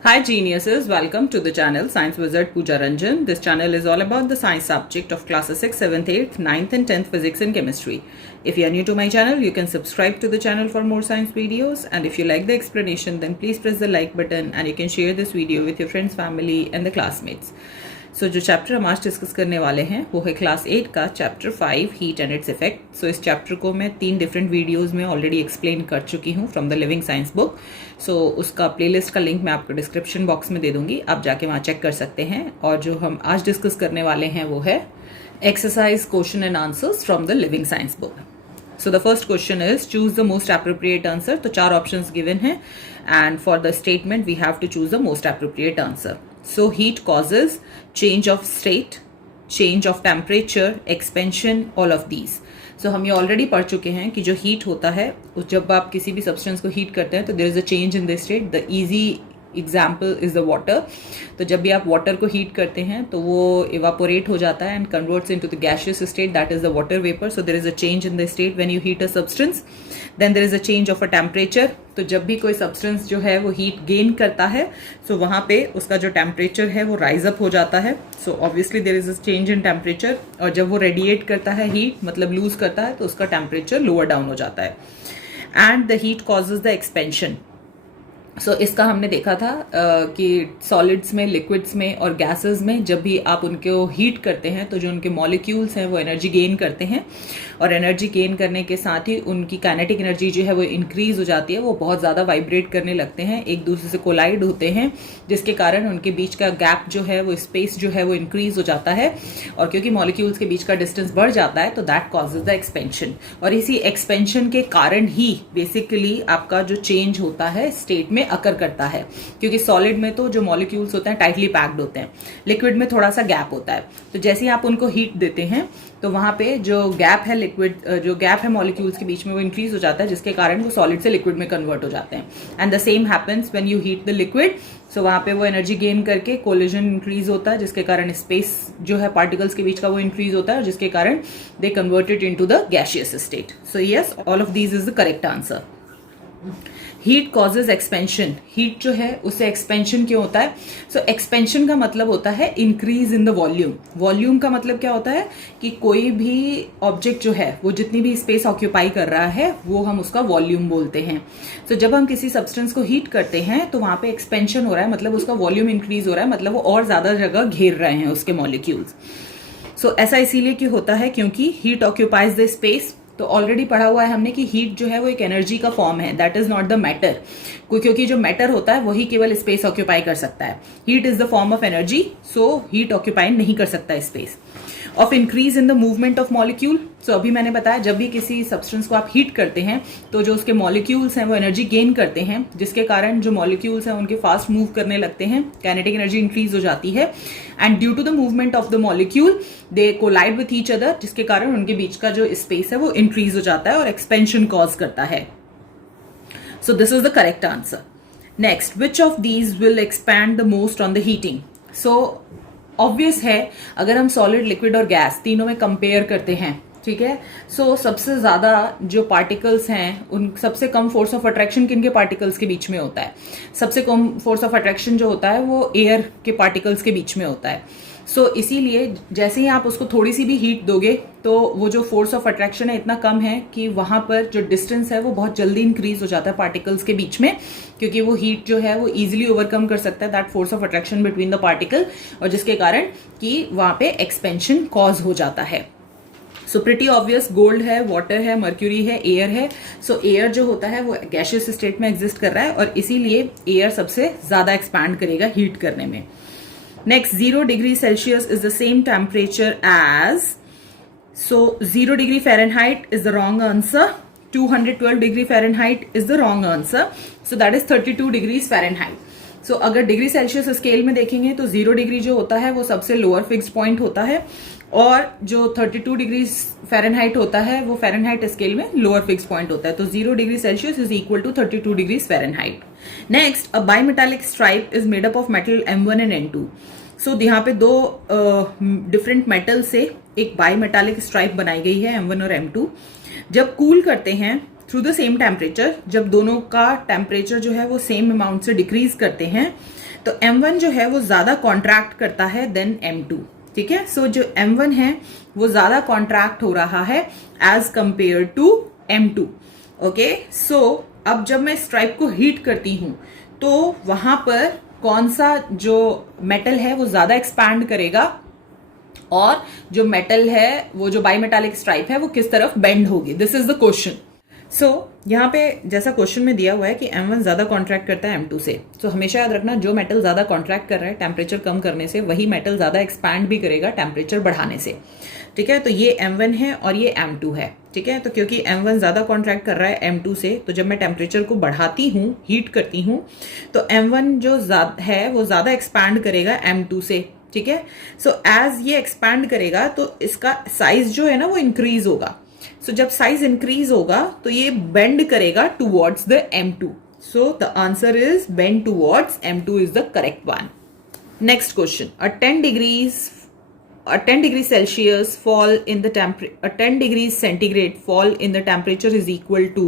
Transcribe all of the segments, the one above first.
Hi geniuses, welcome to the channel Science Wizard Pooja Ranjan. This channel is all about the science subject of classes 6th, 7th, 8th, 9th and 10th physics and chemistry. If you are new to my channel, you can subscribe to the channel for more science videos, and if you like the explanation then please press the like button and you can share this video with your friends, family and the classmates. सो जो chapter हम आज discuss करने वाले हैं वो है class 8 का chapter 5 heat and its effect. So इस चैप्टर को मैं 3 डिफरेंट वीडियोस में ऑलरेडी एक्सप्लेन कर चुकी हूँ from the living science book. So उसका प्लेलिस्ट का लिंक मैं आपको डिस्क्रिप्शन बॉक्स में दे दूंगी, आप जाके वहाँ चेक कर सकते हैं। और जो हम आज डिस्कस करने वाले हैं वो है exercise question and answers from the living science book. So the first question is choose the most appropriate answer. तो 4 ऑप्शंस गिवन हैं and for the statement we have to choose the most appropriate answer. So heat causes change of state, change of temperature, expansion, all of these. So हम ये already पढ़ चुके हैं कि जो heat होता है जब आप किसी भी सब्सटेंस को हीट करते हैं तो there is a change in the state. The easy example is the water. तो जब भी आप वाटर को हीट करते हैं तो वो इवापोरेट हो जाता है and converts into the gaseous state, that is the water vapour. So there is a change in the state when you heat a substance. Then there is a change of a temperature. तो जब भी कोई substance जो है वो heat gain करता है सो वहाँ पे उसका जो टेम्परेचर है वो राइज अप हो जाता है। So obviously there is a change in temperature, और जब वो रेडिएट करता है हीट मतलब लूज करता है तो उसका टेम्परेचर लोअर डाउन हो जाता है। And the heat causes the expansion. So इसका हमने देखा था कि सॉलिड्स में, लिक्विड्स में और गैसेस में जब भी आप उनको हीट करते हैं तो जो उनके मॉलिक्यूल्स हैं वो एनर्जी गेन करते हैं, और एनर्जी गेन करने के साथ ही उनकी काइनेटिक एनर्जी जो है वो इंक्रीज हो जाती है। वो बहुत ज़्यादा वाइब्रेट करने लगते हैं, एक दूसरे से कोलाइड होते हैं, जिसके कारण उनके बीच का गैप जो है वो स्पेस जो है वो इंक्रीज हो जाता है। और क्योंकि मॉलिक्यूल्स के बीच का डिस्टेंस बढ़ जाता है तो दैट कॉजेज द एक्सपेंशन। और इसी एक्सपेंशन के कारण ही बेसिकली आपका जो चेंज होता है स्टेट में अकर करता है, क्योंकि सॉलिड में तो जो मॉलिक्यूल्स होते हैं टाइटली पैक्ड होते हैं, लिक्विड में थोड़ा सा गैप होता है। तो जैसे ही आप उनको हीट देते हैं तो वहां पे जो गैप है जो गैप है मॉलिक्यूल्स के बीच में वो इंक्रीज हो जाता है, जिसके कारण वो सॉलिड से लिक्विड में कन्वर्ट हो जाते हैं। And the same happens when you heat the liquid. So वहां पे वो एनर्जी गेन करके कोलिजन इंक्रीज होता है, जिसके कारण स्पेस जो है पार्टिकल्स के बीच का वो इंक्रीज होता है, जिसके कारण they converted into the gaseous state. So yes, all of these is the correct answer. Heat causes expansion. Heat जो है उससे एक्सपेंशन क्यों होता है? सो एक्सपेंशन का मतलब होता है increase in the volume. Volume का मतलब क्या होता है कि कोई भी ऑब्जेक्ट जो है वो जितनी भी स्पेस ऑक्यूपाई कर रहा है वो हम उसका वॉल्यूम बोलते हैं। तो जब हम किसी सब्सटेंस को हीट करते हैं तो वहां पे एक्सपेंशन हो रहा है, मतलब उसका वॉल्यूम इंक्रीज हो रहा है, मतलब वो और ज्यादा जगह घेर रहे हैं उसके मॉलिक्यूल्स। सो ऐसा इसीलिए क्यों होता है? क्योंकि हीट ऑक्यूपाइज द स्पेस। तो ऑलरेडी पढ़ा हुआ है हमने कि हीट जो है वो एक एनर्जी का फॉर्म है, that is not the matter. क्योंकि जो मैटर होता है वही केवल स्पेस ऑक्यूपाई कर सकता है। Heat is the form of energy, so heat occupy नहीं कर सकता space. Of increase in the movement of molecule. So अभी मैंने बताया जब भी किसी सब्सटेंस को आप हीट करते हैं तो जो उसके मॉलिक्यूल्स हैं वो एनर्जी गेन करते हैं, जिसके कारण जो मॉलिक्यूल्स हैं उनके फास्ट मूव करने लगते हैं, काइनेटिक एनर्जी इंक्रीज हो जाती है। And due to the movement of the molecule they collide with each other, जिसके कारण उनके बीच का जो स्पेस है वो इंक्रीज हो जाता है और एक्सपेंशन कॉज करता है। सो this is the correct answer. Next, which of these will expand the most on the heating. So obvious है, अगर हम सॉलिड, लिक्विड और गैस तीनों में कंपेयर करते हैं, ठीक है, सो सबसे ज्यादा जो पार्टिकल्स हैं उन सबसे कम फोर्स ऑफ अट्रैक्शन किनके पार्टिकल्स के बीच में होता है? सबसे कम फोर्स ऑफ अट्रैक्शन जो होता है वो एयर के पार्टिकल्स के बीच में होता है। सो इसीलिए जैसे ही आप उसको थोड़ी सी भी हीट दोगे तो वो जो फोर्स ऑफ अट्रैक्शन है इतना कम है कि वहां पर जो डिस्टेंस है वो बहुत जल्दी इंक्रीज हो जाता है पार्टिकल्स के बीच में, क्योंकि वो हीट जो है वो इजीली ओवरकम कर सकता है that force of attraction between the particle, और जिसके कारण कि वहां पे एक्सपेंशन कॉज हो जाता है। सो प्रिटी ऑब्वियस, गोल्ड है, वाटर है, मर्क्यूरी है, एयर है। सो एयर जो होता है वो गैसियस स्टेट में एग्जिस्ट कर रहा है और इसीलिए एयर सबसे ज्यादा एक्सपैंड करेगा हीट करने में। Next, 0 degree Celsius is the same temperature as, so 0 degree Fahrenheit is the wrong answer. 212 degree Fahrenheit is the wrong answer. So that is 32 degrees Fahrenheit. So अगर डिग्री सेल्सियस स्केल में देखेंगे तो 0 degree जो होता है वो सबसे lower fixed point होता है, और जो 32 डिग्री फ़ारेनहाइट होता है वो फ़ारेनहाइट स्केल में लोअर फिक्स पॉइंट होता है। तो 0 degree Celsius is equal to 32 degree Fahrenheit. Next, a bimetallic stripe is made up of metal M1 and M2। So यहाँ पे दो डिफरेंट मेटल से एक बाइमेटालिक स्ट्राइप बनाई गई है M1 और M2। जब कूल करते हैं थ्रू द सेम टेम्परेचर, जब दोनों का टेम्परेचर जो है वो सेम अमाउंट से डिक्रीज करते हैं तो M1 जो है वो ज्यादा कॉन्ट्रैक्ट करता है देन M2, ठीक है। सो जो M1 है वो ज्यादा कॉन्ट्रैक्ट हो रहा है as compare to M2, okay. So अब जब मैं स्ट्राइप को हीट करती हूं तो वहां पर कौन सा जो मेटल है वो ज्यादा एक्सपैंड करेगा और जो मेटल है वो जो बाईमेटालिक स्ट्राइप है वो किस तरफ बेंड होगी, दिस इज द क्वेश्चन। सो यहाँ पे जैसा क्वेश्चन में दिया हुआ है कि M1 ज्यादा कॉन्ट्रैक्ट करता है M2 से, तो हमेशा याद रखना जो मेटल ज्यादा कॉन्ट्रैक्ट कर रहा है टेम्परेचर कम करने से, वही मेटल ज्यादा एक्सपैंड भी करेगा टेम्परेचर बढ़ाने से, ठीक है। तो ये M1 है और ये M2 है, ठीक है। तो क्योंकि M1 ज्यादा कॉन्ट्रैक्ट कर रहा है M2 से, तो जब मैं टेम्परेचर को बढ़ाती हूँ, हीट करती हूँ, तो M1 जो है वो ज्यादा एक्सपैंड करेगा M2 से, ठीक है। सो एज ये एक्सपैंड करेगा तो इसका साइज जो है ना वो इंक्रीज होगा। सो जब साइज इंक्रीज होगा तो ये बेंड करेगा towards the M2। So the answer is bend towards M2 is the correct one. Next question, a 10 degrees Celsius fall in the a 10 degrees centigrade fall in the temperature is equal to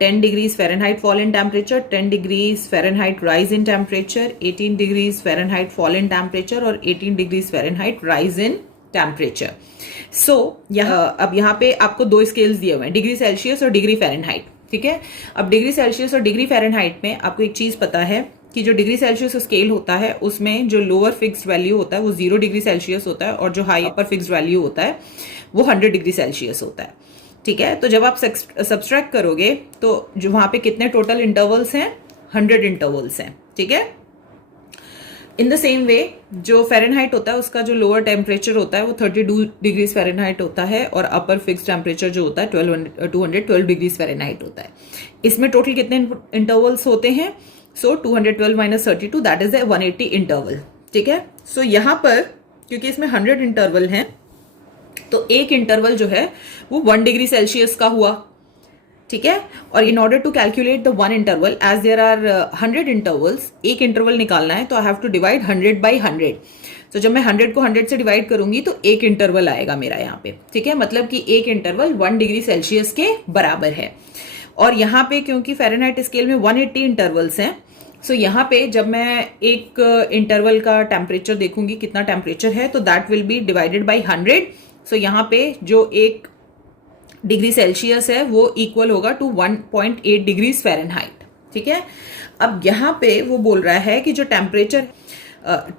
10 degrees Fahrenheit fall in temperature, 10 degrees Fahrenheit rise in temperature, 18 degrees Fahrenheit fall in temperature और 18 degrees Fahrenheit rise in temperature। So अब यहाँ पे आपको दो scales दिए हुए हैं, degree Celsius और डिग्री फ़ारेनहाइट, ठीक है। अब डिग्री सेल्सियस और डिग्री फ़ारेनहाइट में आपको एक चीज पता है कि जो डिग्री सेल्सियस स्केल होता है उसमें जो लोअर फिक्स्ड वैल्यू होता है वो 0 डिग्री सेल्सियस होता है और जो हाई अपर फिक्स्ड वैल्यू होता है वो 100 डिग्री सेल्सियस होता है, ठीक है। तो जब आप सब्सट्रैक्ट करोगे तो जो वहां पे कितने टोटल इंटरवल्स हैं, 100 इंटरवल्स हैं, ठीक है। इन द सेम वे जो फ़ारेनहाइट होता है उसका जो लोअर टेम्परेचर होता है वो 32 डिग्री फ़ारेनहाइट होता है और अपर फिक्स्ड टेम्परेचर जो होता है 212 डिग्री फ़ारेनहाइट होता है। इसमें टोटल कितने इंटरवल्स होते हैं, सो 212 माइनस 32 दैट इज 180 इंटरवल, ठीक है। सो यहाँ पर क्योंकि इसमें 100 इंटरवल हैं तो एक इंटरवल जो है वो 1 डिग्री सेल्सियस का हुआ, ठीक है। और in order to calculate the one interval as there are 100 intervals, एक इंटरवल निकालना है तो I have to divide 100 by 100। तो जब मैं 100 को 100 से डिवाइड करूंगी तो एक इंटरवल आएगा मेरा यहाँ पे, ठीक है। मतलब कि एक इंटरवल 1 डिग्री सेल्सियस के बराबर है। और यहाँ पे क्योंकि फ़ारेनहाइट स्केल में 180 इंटरवल्स हैं, सो यहाँ पे जब मैं एक इंटरवल का टेम्परेचर देखूंगी कितना टेम्परेचर है तो that will be divided by 100। सो यहाँ पे जो एक डिग्री सेल्सियस है वो इक्वल होगा टू 1.8 डिग्रीज फ़ारेनहाइट, ठीक है। अब यहाँ पे वो बोल रहा है कि जो टेम्परेचर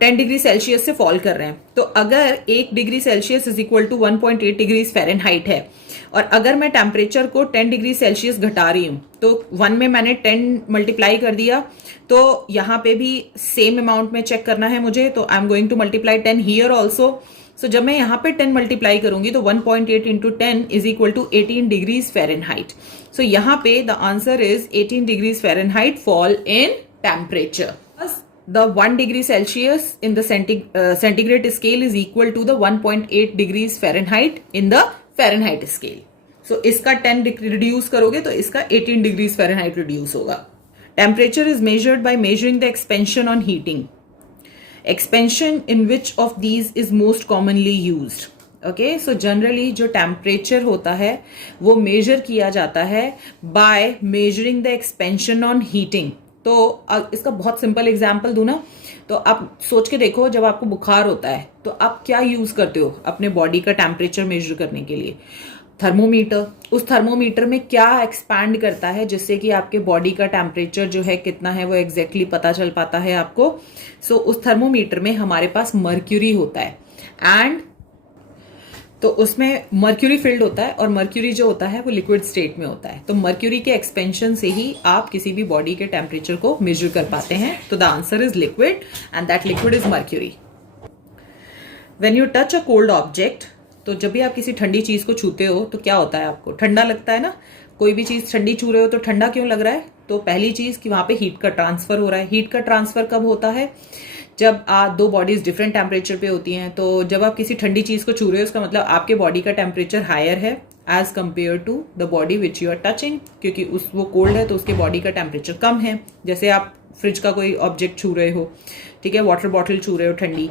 10 डिग्री सेल्सियस से फॉल कर रहे हैं, तो अगर 1 degree Celsius is equal to 1.8 degrees Fahrenheit है और अगर मैं टेम्परेचर को 10 डिग्री सेल्सियस घटा रही हूं तो 1 में मैंने 10 मल्टीप्लाई कर दिया, तो यहाँ पे भी सेम अमाउंट में चेक करना है मुझे, तो I am going to multiply 10 here also. So जब मैं यहाँ पे 10 मल्टीप्लाई करूंगी तो 1.8 into 10 is equal to 18 degrees Fahrenheit. So यहाँ पे the answer is 18 degrees Fahrenheit fall in temperature. The 1 degree Celsius in the centigrade scale is equal to the 1.8 degrees Fahrenheit in the Fahrenheit scale. So इसका 10 reduce करोगे तो इसका 18 degrees Fahrenheit reduce होगा. Temperature is measured by measuring the expansion on heating. Expansion in which of these is most commonly used? Okay, so generally जो temperature होता है वो measure किया जाता है by measuring the expansion on heating. तो इसका बहुत सिंपल एग्जाम्पल दूं ना, तो आप सोच के देखो जब आपको बुखार होता है तो आप क्या यूज करते हो अपने बॉडी का टेम्परेचर मेजर करने के लिए, थर्मोमीटर। उस थर्मोमीटर में क्या एक्सपैंड करता है जिससे कि आपके बॉडी का टेम्परेचर जो है कितना है वो एग्जैक्टली पता चल पाता है आपको। सो उस थर्मोमीटर में हमारे पास मर्क्यूरी होता है एंड तो उसमें मर्क्यूरी फिल्ड होता है और मर्क्यूरी जो होता है वो लिक्विड स्टेट में होता है। तो मर्क्यूरी के एक्सपेंशन से ही आप किसी भी बॉडी के टेम्परेचर को मेजर कर पाते हैं। तो the answer is liquid and that liquid is mercury. When you touch a cold object, तो जब भी आप किसी ठंडी चीज को छूते हो तो क्या होता है, आपको ठंडा लगता है ना। कोई भी चीज ठंडी छू रहे हो तो ठंडा क्यों लग रहा है, तो पहली चीज कि वहां पे हीट का ट्रांसफर हो रहा है। हीट का ट्रांसफर कब होता है, जब दो बॉडीज डिफरेंट टेम्परेचर पे होती हैं। तो जब आप किसी ठंडी चीज को छू रहे हो उसका मतलब आपके बॉडी का टेम्परेचर हायर है as compare to the body which you are touching, क्योंकि वो कोल्ड है तो उसके बॉडी का टेम्परेचर कम है। जैसे आप फ्रिज का कोई ऑब्जेक्ट छू रहे हो, ठीक है, वाटर बॉटल छू रहे हो ठंडी,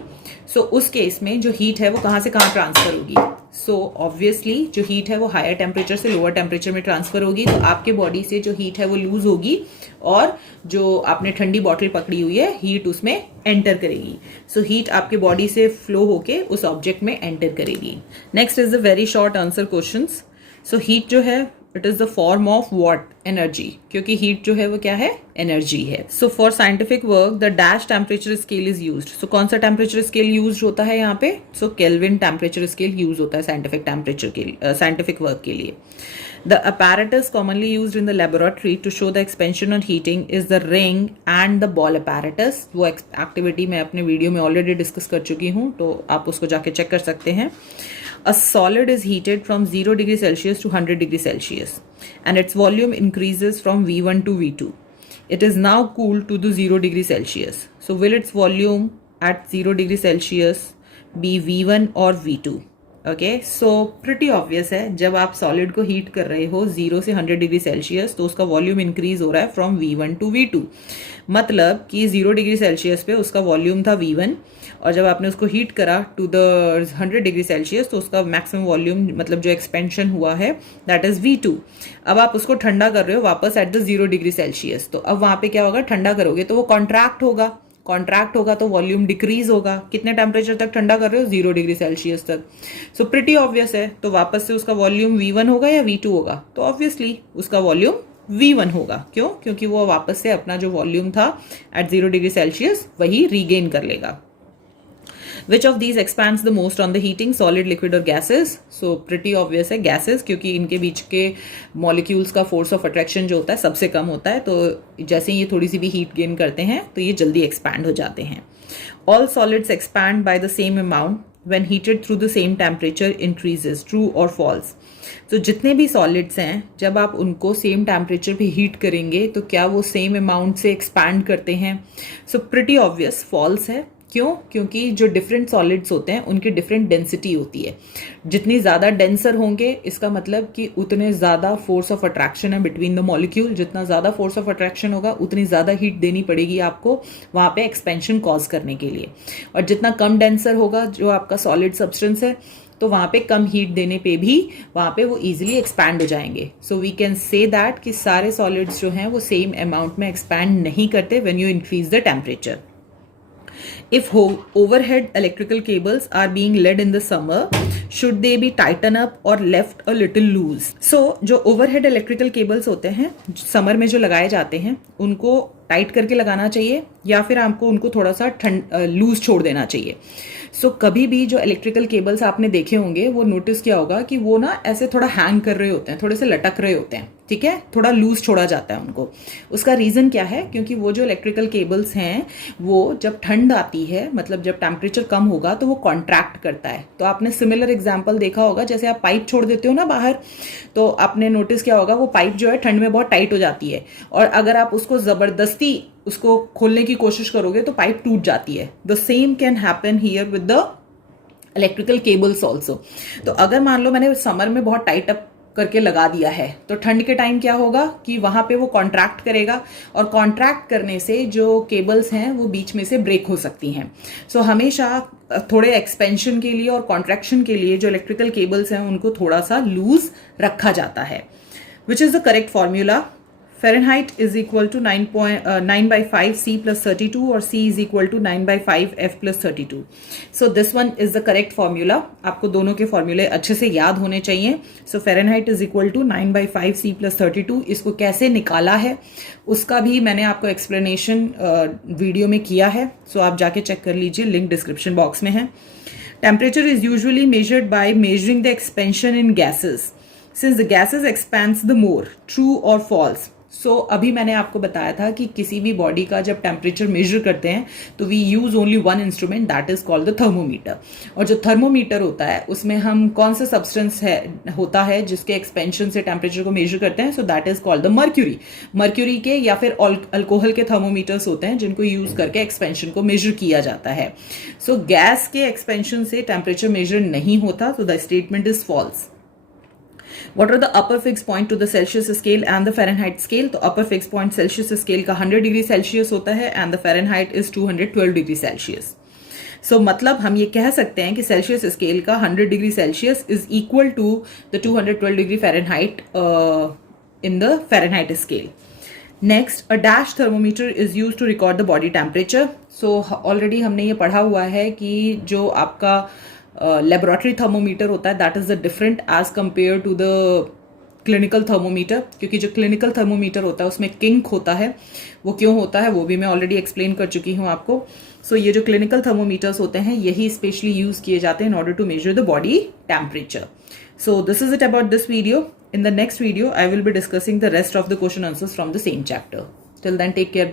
सो उस केस में जो हीट है वो कहाँ से कहाँ ट्रांसफर होगी? सो ऑब्वियसली जो हीट है वो हायर टेम्परेचर से लोअर टेम्परेचर में ट्रांसफर होगी, तो आपके बॉडी से जो हीट है वो लूज होगी और जो आपने ठंडी बॉटल पकड़ी हुई है हीट उसमें एंटर करेगी। सो हीट आपके बॉडी से फ्लो होके उस ऑब्जेक्ट में एंटर करेगी। Next is the very short answer questions. So heat जो है it is the form of what? Energy, क्योंकि हीट जो है वो क्या है? एनर्जी है। So for scientific work the dash temperature scale is used. So कौन सा टेम्परेचर स्केल यूज होता है यहाँ पे? So Kelvin temperature scale use होता है साइंटिफिक टेम्परेचर के लिए, साइंटिफिक वर्क के लिए। The apparatus commonly used in the laboratory to show the expansion or heating is the ring and the ball apparatus। वो एक्टिविटी मैं अपने वीडियो में ऑलरेडी डिस्कस कर चुकी हूँ, तो आप उसको जाके चेक कर सकते हैं। A solid is heated from 0 degree Celsius to 100 degree Celsius and its volume increases from V1 to V2. It is now cooled to the 0 degree Celsius. So will its volume at 0 degree Celsius be V1 or V2? Okay, so pretty obvious है, जब आप solid को heat कर रहे हो 0 से 100 degree Celsius तो उसका वॉल्यूम इंक्रीज हो रहा है फ्रॉम V1 टू V2। मतलब कि 0 डिग्री सेल्सियस पे उसका वॉल्यूम था V1 और जब आपने उसको हीट करा टू द 100 डिग्री सेल्सियस तो उसका मैक्सिमम वॉल्यूम मतलब जो एक्सपेंशन हुआ है दैट इज V2। अब आप उसको ठंडा कर रहे हो वापस एट द 0 डिग्री सेल्सियस, तो अब वहां पे क्या होगा? ठंडा करोगे तो वो कॉन्ट्रैक्ट होगा, कॉन्ट्रैक्ट होगा तो वॉल्यूम डिक्रीज होगा। कितने टेम्परेचर तक ठंडा कर रहे हो? 0 डिग्री सेल्सियस तक। सो प्रिटी ऑब्वियस है, तो वापस से उसका वॉल्यूम V1 होगा या V2 होगा? तो ऑब्वियसली उसका वॉल्यूम V1 होगा। क्यों? क्योंकि वो वापस से अपना जो वॉल्यूम था एट 0 डिग्री सेल्सियस वही रीगेन कर लेगा। Which of these expands the most on the heating? Solid, liquid और gases? So pretty obvious है gases, क्योंकि इनके बीच के molecules का force of attraction जो होता है सबसे कम होता है, तो जैसे ही ये थोड़ी सी भी heat gain करते हैं तो ये जल्दी expand हो जाते हैं। All solids expand by the same amount when heated through the same temperature increases. True or false? तो जितने भी सॉलिड्स हैं जब आप उनको सेम टेम्परेचर पे हीट करेंगे तो क्या वो सेम अमाउंट से एक्सपैंड करते हैं? सो प्रिटी ऑब्वियस फॉल्स है। क्यों? क्योंकि जो डिफरेंट सॉलिड्स होते हैं उनकी डिफरेंट डेंसिटी होती है। जितनी ज़्यादा डेंसर होंगे इसका मतलब कि उतने ज़्यादा फोर्स ऑफ अट्रैक्शन है बिटवीन द मॉलिक्यूल। जितना ज़्यादा फोर्स ऑफ अट्रैक्शन होगा उतनी ज़्यादा हीट देनी पड़ेगी आपको वहाँ पे एक्सपेंशन कॉज करने के लिए। और जितना कम डेंसर होगा जो आपका सॉलिड सब्सटेंस है तो वहाँ पे कम हीट देने पे भी वहाँ पे वो इजीली एक्सपैंड हो जाएंगे। So we can say that कि सारे सॉलिड्स जो हैं वो सेम अमाउंट में एक्सपैंड नहीं करते when you increase the temperature. If overhead electrical cables are being laid in the summer, should they be tightened up or left a little loose? So जो overhead electrical cables होते हैं summer में जो लगाए जाते हैं उनको टाइट करके लगाना चाहिए या फिर आपको उनको थोड़ा सा लूज छोड़ देना चाहिए। सो कभी भी जो इलेक्ट्रिकल केबल्स आपने देखे होंगे वो नोटिस किया होगा कि वो ना ऐसे थोड़ा हैंग कर रहे होते हैं, थोड़े से लटक रहे होते हैं, ठीक है, थोड़ा लूज छोड़ा जाता है उनको। उसका रीज़न क्या है? क्योंकि वो जो इलेक्ट्रिकल केबल्स हैं वो जब ठंड आती है मतलब जब टेम्परेचर कम होगा तो वो कॉन्ट्रैक्ट करता है। तो आपने सिमिलर एग्जाम्पल देखा होगा, जैसे आप पाइप छोड़ देते हो ना बाहर, तो आपने नोटिस किया होगा वो पाइप जो है ठंड में बहुत टाइट हो जाती है और अगर आप उसको जबरदस्ती उसको खोलने की कोशिश करोगे तो पाइप टूट जाती है। The same can happen here with the electrical cables also. तो अगर मान लो मैंने समर में बहुत टाइट अप करके लगा दिया है तो ठंड के टाइम क्या होगा कि वहां पे वो कॉन्ट्रैक्ट करेगा और कॉन्ट्रैक्ट करने से जो केबल्स हैं वो बीच में से ब्रेक हो सकती हैं। सो हमेशा थोड़े एक्सपेंशन के लिए और कॉन्ट्रैक्शन के लिए जो इलेक्ट्रिकल केबल्स हैं उनको थोड़ा सा लूज रखा जाता है। Which is the correct formula? Fahrenheit is equal to 9 by 5 C plus 32 or C is equal to 9 by 5 F plus 32. So this one is the correct formula. आपको दोनों के फॉर्मूले अच्छे से याद होने चाहिए। So Fahrenheit is equal to 9 by 5 C plus 32. इसको कैसे निकाला है उसका भी मैंने आपको एक्सप्लेनेशन वीडियो में किया है, so आप जाके चेक कर लीजिए, लिंक डिस्क्रिप्शन बॉक्स में है। Temperature is usually measured by measuring the expansion in gases. Since the gases expands the more, true or false? सो अभी मैंने आपको बताया था कि किसी भी बॉडी का जब टेम्परेचर मेजर करते हैं तो we use only one instrument that is called the thermometer. और जो थर्मोमीटर होता है उसमें हम कौन सा सब्सटेंस होता है जिसके एक्सपेंशन से टेम्परेचर को मेजर करते हैं? So that is called the mercury. Mercury के या फिर अल्कोहल के थर्मोमीटर्स होते हैं जिनको यूज करके एक्सपेंशन को मेजर किया जाता है। सो गैस के एक्सपेंशन से टेम्परेचर मेजर नहीं होता, तो the statement is false. What are the upper fixed point to the Celsius scale and the Fahrenheit scale? तो upper fixed point Celsius scale का 100 डिग्री सेल्सियस होता है and the Fahrenheit is 212 degree Celsius. So मतलब हम ये कह सकते हैं कि सेल्सियस स्केल का 100 degree Celsius is equal to the 212 degree Fahrenheit in the Fahrenheit scale. Next, a dash thermometer is use to record the body temperature. So already हमने ये पढ़ा हुआ है कि जो आपका लेबोरेटरी थर्मोमीटर होता है that is the different as compare to the clinical thermometer, क्योंकि जो क्लिनिकल थर्मोमीटर होता है उसमें किंक होता है. वो क्यों होता है वो भी मैं ऑलरेडी एक्सप्लेन कर चुकी हूँ आपको. सो ये जो क्लिनिकल थर्मोमीटर्स होते हैं यही स्पेशली यूज किए जाते हैं in order to measure the body temperature. So this is it about this video. In the next video, I will be discussing the rest of the question answers from the same chapter. Till then, take care. Bye.